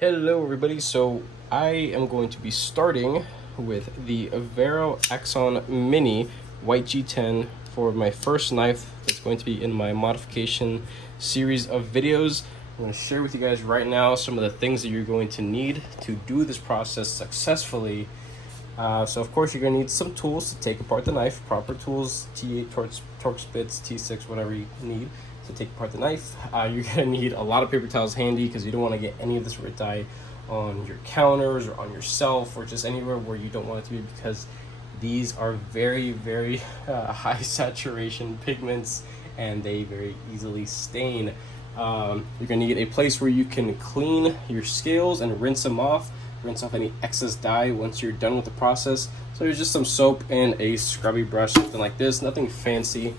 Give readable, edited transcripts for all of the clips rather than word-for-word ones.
Hello everybody, so I am going to be starting with the Vero Axon Mini White G10 for my first knife that's going to be in my modification series of videos. I'm going to share with you guys right now some of the things that you're going to need to do this process successfully. So of course you're going to need some tools to take apart the knife, proper tools, T8 torx bits, T6, whatever you need to take apart the knife. You're going to need a lot of paper towels handy because you don't want to get any of this red dye on your counters or on yourself or just anywhere where you don't want it to be, because these are very high saturation pigments and they very easily stain. You're going to need a place where you can clean your scales and rinse off any excess dye once you're done with the process. So there's just some soap and a scrubby brush, something like this, nothing fancy.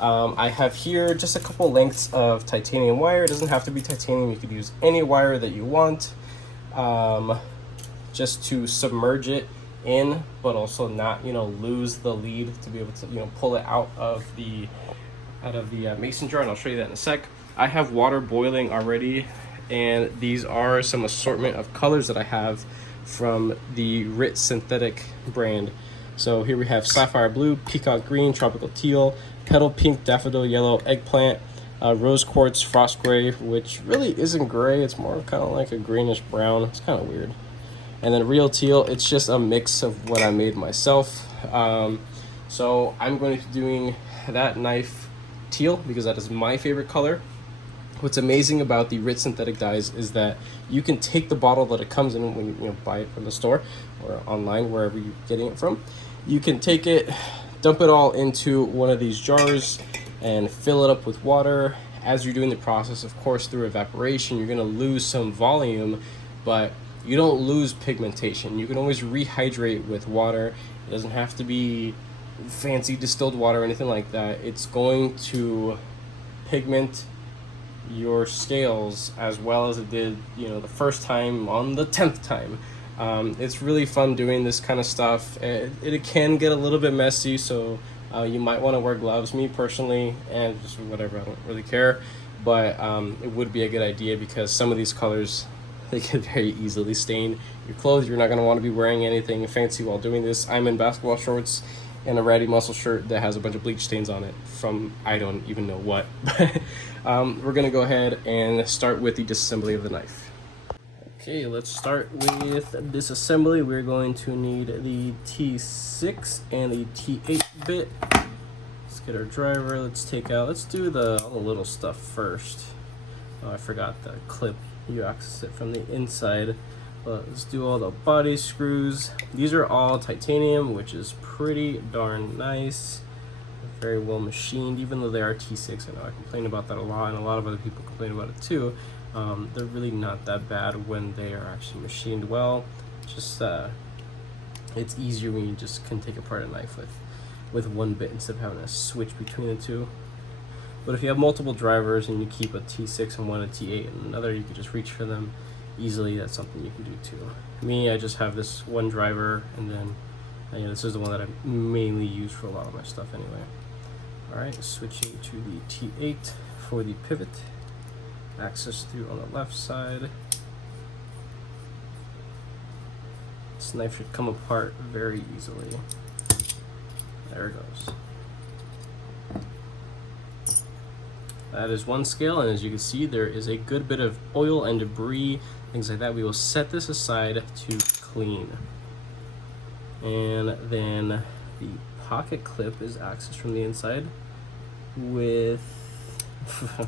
I have here just a couple lengths of titanium wire. It doesn't have to be titanium, you could use any wire that you want, just to submerge it in, but also not, lose the lead, to be able to, pull it out of the mason jar, and I'll show you that in a sec. I have water boiling already, and these are some assortment of colors that I have from the RIT synthetic brand. So here we have sapphire blue, peacock green, tropical teal, petal pink, daffodil yellow, eggplant, rose quartz, frost gray, which really isn't gray, it's more kind of like a greenish brown. It's kind of weird. And then real teal, it's just a mix of what I made myself. So I'm going to be doing that knife teal because that is my favorite color. What's amazing about the RIT synthetic dyes is that you can take the bottle that it comes in when you buy it from the store or online, wherever you're getting it from. You can take it, dump it all into one of these jars and fill it up with water. As you're doing the process, of course, through evaporation, you're going to lose some volume, but you don't lose pigmentation. You can always rehydrate with water. It doesn't have to be fancy distilled water or anything like that. It's going to pigment your scales as well as it did, the first time on the 10th time. It's really fun doing this kind of stuff. It can get a little bit messy, so you might want to wear gloves. Me personally, and just whatever, I don't really care, but it would be a good idea because some of these colors, they can very easily stain your clothes. You're not going to want to be wearing anything fancy while doing this. I'm in basketball shorts and a ratty muscle shirt that has a bunch of bleach stains on it from I don't even know what. We're going to go ahead and start with the disassembly of the knife. Okay, let's start with disassembly. We're going to need the T6 and the T8 bit. Let's get our driver. Let's do all the little stuff first. Oh, I forgot the clip. You access it from the inside. But let's do all the body screws. These are all titanium, which is pretty darn nice. Very well machined, even though they are T6. I know I complain about that a lot, and a lot of other people complain about it too. They're really not that bad when they are actually machined well. Just it's easier when you just can take apart a knife with one bit instead of having to switch between the two. But if you have multiple drivers and you keep a T6 and one, a T8 and another, you can just reach for them easily. That's something you can do too. Me, I just have this one driver, and then this is the one that I mainly use for a lot of my stuff anyway. Alright, switching to the T8 for the pivot. Access through on the left side. This knife should come apart very easily. There it goes. That is one scale, and as you can see, there is a good bit of oil and debris, things like that. We will set this aside to clean. And then the pocket clip is accessed from the inside with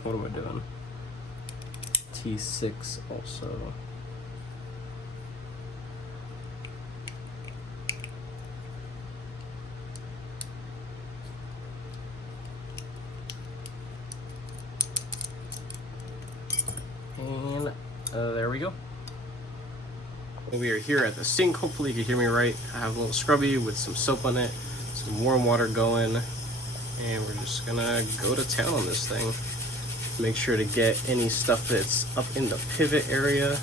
what am I doing? T6 also. And there we go. We are here at the sink. Hopefully you can hear me right. I have a little scrubby with some soap on it, some warm water going, and we're just gonna go to town on this thing. Make sure to get any stuff that's up in the pivot area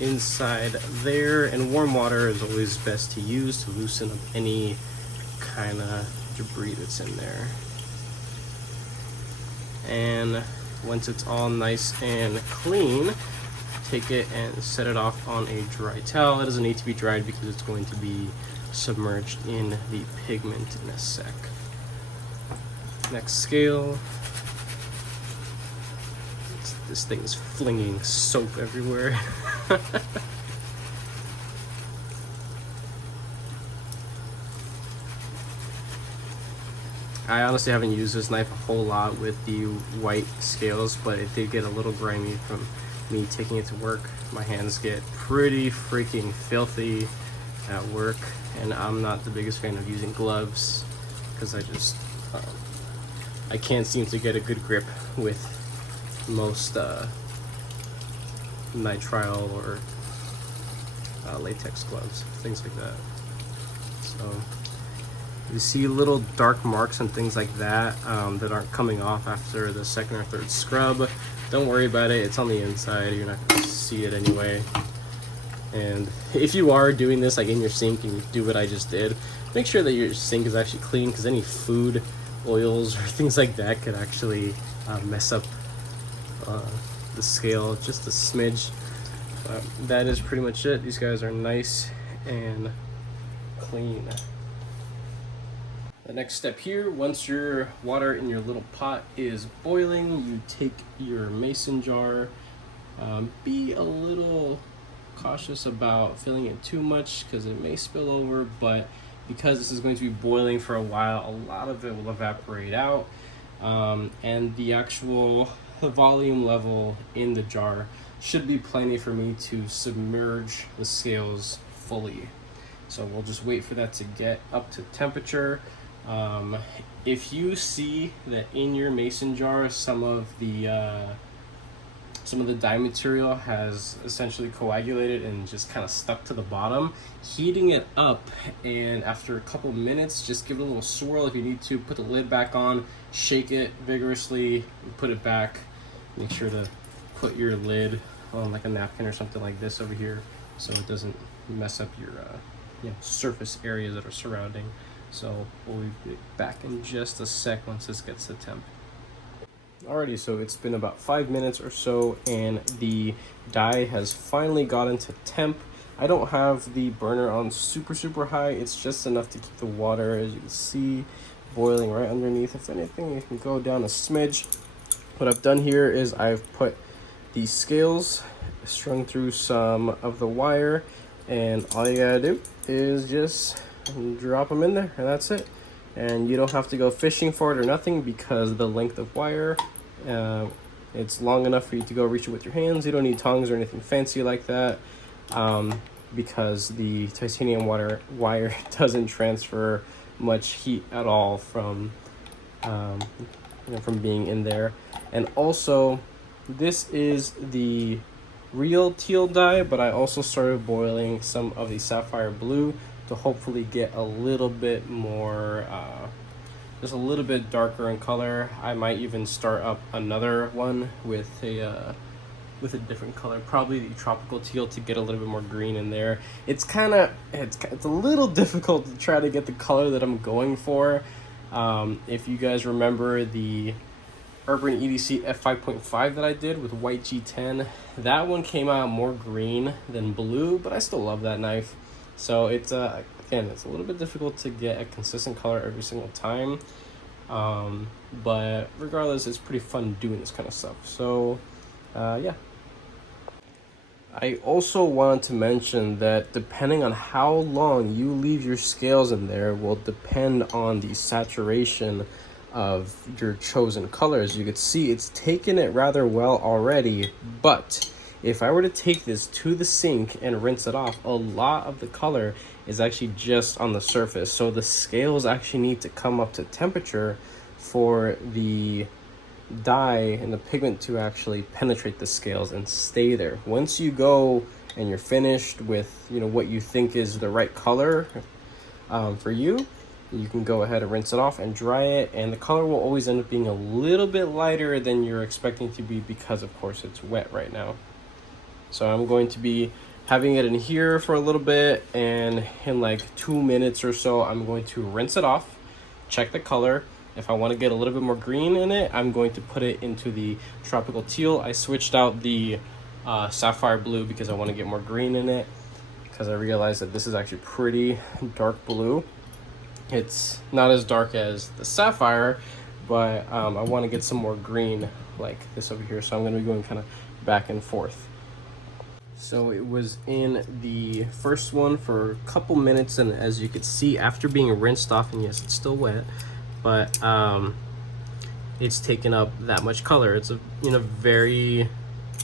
inside there, and warm water is always best to use to loosen up any kind of debris that's in there. And once it's all nice and clean, take it and set it off on a dry towel. It doesn't need to be dried because it's going to be submerged in the pigment in a sec. Next scale. This thing is flinging soap everywhere. I honestly haven't used this knife a whole lot with the white scales, but it did get a little grimy from me taking it to work. My hands get pretty freaking filthy at work, and I'm not the biggest fan of using gloves because I can't seem to get a good grip with most nitrile or latex gloves, things like that. So you see little dark marks and things like that that aren't coming off after the second or third scrub. Don't worry about it, it's on the inside, you're not going to see it anyway. And if you are doing this like in your sink and you do what I just did, make sure that your sink is actually clean, because any food, oils, or things like that could actually mess up the scale just a smidge. That is pretty much it. These guys are nice and clean. The next step here, once your water in your little pot is boiling, you take your mason jar. Be a little cautious about filling it too much because it may spill over, but because this is going to be boiling for a while, a lot of it will evaporate out, and the actual volume level in the jar should be plenty for me to submerge the scales fully. So we'll just wait for that to get up to temperature. If you see that in your mason jar some of the dye material has essentially coagulated and just kind of stuck to the bottom, heating it up, and after a couple minutes just give it a little swirl if you need to, put the lid back on, shake it vigorously, and put it back. Make sure to put your lid on like a napkin or something like this over here so it doesn't mess up your surface areas that are surrounding. So we'll be back in just a sec once this gets to temp. Alrighty, so it's been about 5 minutes or so and the dye has finally gotten to temp. I don't have the burner on super high, it's just enough to keep the water, as you can see, boiling right underneath. If anything, you can go down a smidge. What I've done here is I've put the scales strung through some of the wire, and all you gotta do is just drop them in there, and that's it. And you don't have to go fishing for it or nothing, because the length of wire, it's long enough for you to go reach it with your hands. You don't need tongs or anything fancy like that, because the titanium wire doesn't transfer much heat at all from from being in there. And also, this is the real teal dye, but I also started boiling some of the sapphire blue to hopefully get a little bit more, just a little bit darker in color. I might even start up another one with a different color, probably the tropical teal, to get a little bit more green in there. It's a little difficult to try to get the color that I'm going for. If you guys remember the Urban EDC F5.5 that I did with white G10, that one came out more green than blue, but I still love that knife. So it's again, it's a little bit difficult to get a consistent color every single time, but regardless, it's pretty fun doing this kind of stuff. So yeah. I also wanted to mention that depending on how long you leave your scales in there will depend on the saturation of your chosen color. As you can see, it's taken it rather well already, but if I were to take this to the sink and rinse it off, a lot of the color is actually just on the surface. So the scales actually need to come up to temperature for the dye and the pigment to actually penetrate the scales and stay there. Once you go and you're finished with what you think is the right color for you, you can go ahead and rinse it off and dry it, and the color will always end up being a little bit lighter than you're expecting to be, because of course it's wet right now. So I'm going to be having it in here for a little bit, and in like 2 minutes or so I'm going to rinse it off, check the color. If I want to get a little bit more green in it, I'm going to put it into the tropical teal. I switched out the sapphire blue because I want to get more green in it, because I realized that this is actually pretty dark blue. It's not as dark as the sapphire, but I want to get some more green like this over here, so I'm going to be going kind of back and forth. So it was in the first one for a couple minutes, and as you could see, after being rinsed off, and yes, it's still wet, but it's taken up that much color. It's a very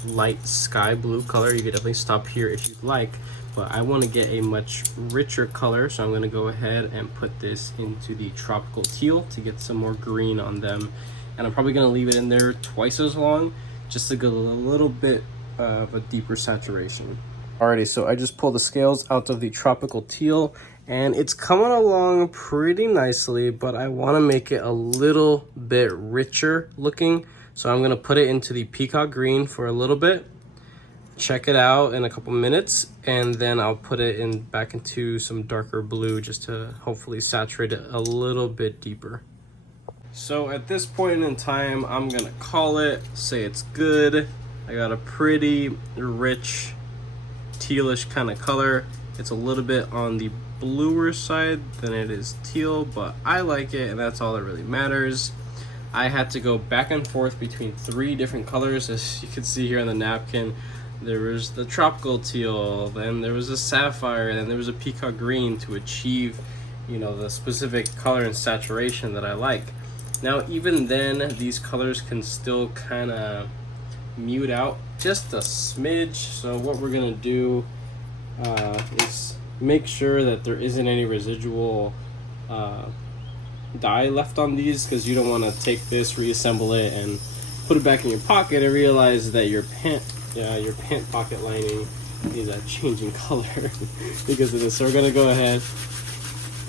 light sky blue color. You could definitely stop here if you'd like, but I want to get a much richer color, so I'm going to go ahead and put this into the tropical teal to get some more green on them. And I'm probably going to leave it in there twice as long just to get a little bit of a deeper saturation. Alrighty, so I just pulled the scales out of the tropical teal, and it's coming along pretty nicely, but I want to make it a little bit richer looking, so I'm going to put it into the peacock green for a little bit, check it out in a couple minutes, and then I'll put it in back into some darker blue just to hopefully saturate it a little bit deeper. So at this point in time, I'm gonna call it, say it's good. I got a pretty rich tealish kind of color. It's a little bit on the bluer side than it is teal, but I like it, and that's all that really matters. I had to go back and forth between 3 different colors. As you can see here on the napkin, there was the tropical teal, then there was a sapphire, and then there was a peacock green to achieve, the specific color and saturation that I like. Now, even then, these colors can still kind of mute out just a smidge. So what we're gonna do is make sure that there isn't any residual dye left on these, because you don't want to take this, reassemble it, and put it back in your pocket and realize that your pant pocket lining is changing color because of this. So we're gonna go ahead,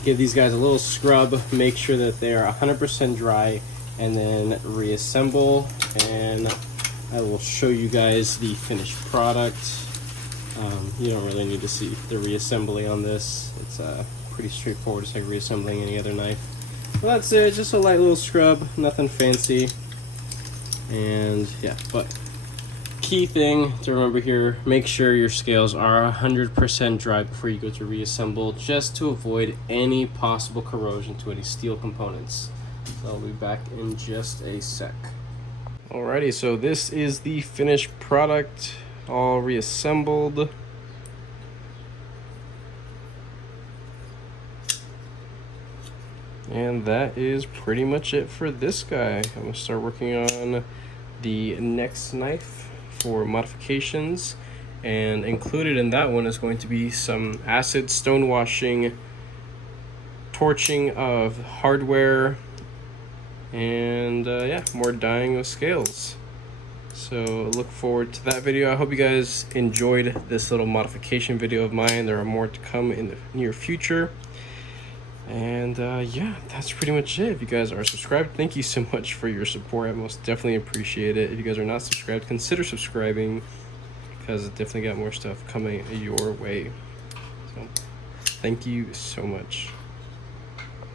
give these guys a little scrub, make sure that they are 100% dry, and then reassemble, and I will show you guys the finished product. You don't really need to see the reassembly on this. It's pretty straightforward. It's like reassembling any other knife. Well, that's it, just a light little scrub, nothing fancy. And yeah, but key thing to remember here, make sure your scales are 100% dry before you go to reassemble, just to avoid any possible corrosion to any steel components. So I'll be back in just a sec. Alrighty, so this is the finished product, all reassembled. And that is pretty much it for this guy. I'm gonna start working on the next knife for modifications, and included in that one is going to be some acid stone washing, torching of hardware, and yeah, more dyeing of scales. So look forward to that video. I hope you guys enjoyed this little modification video of mine. There are more to come in the near future. And yeah, that's pretty much it. If you guys are subscribed, thank you so much for your support. I most definitely appreciate it. If you guys are not subscribed, consider subscribing, because it definitely got more stuff coming your way. So thank you so much.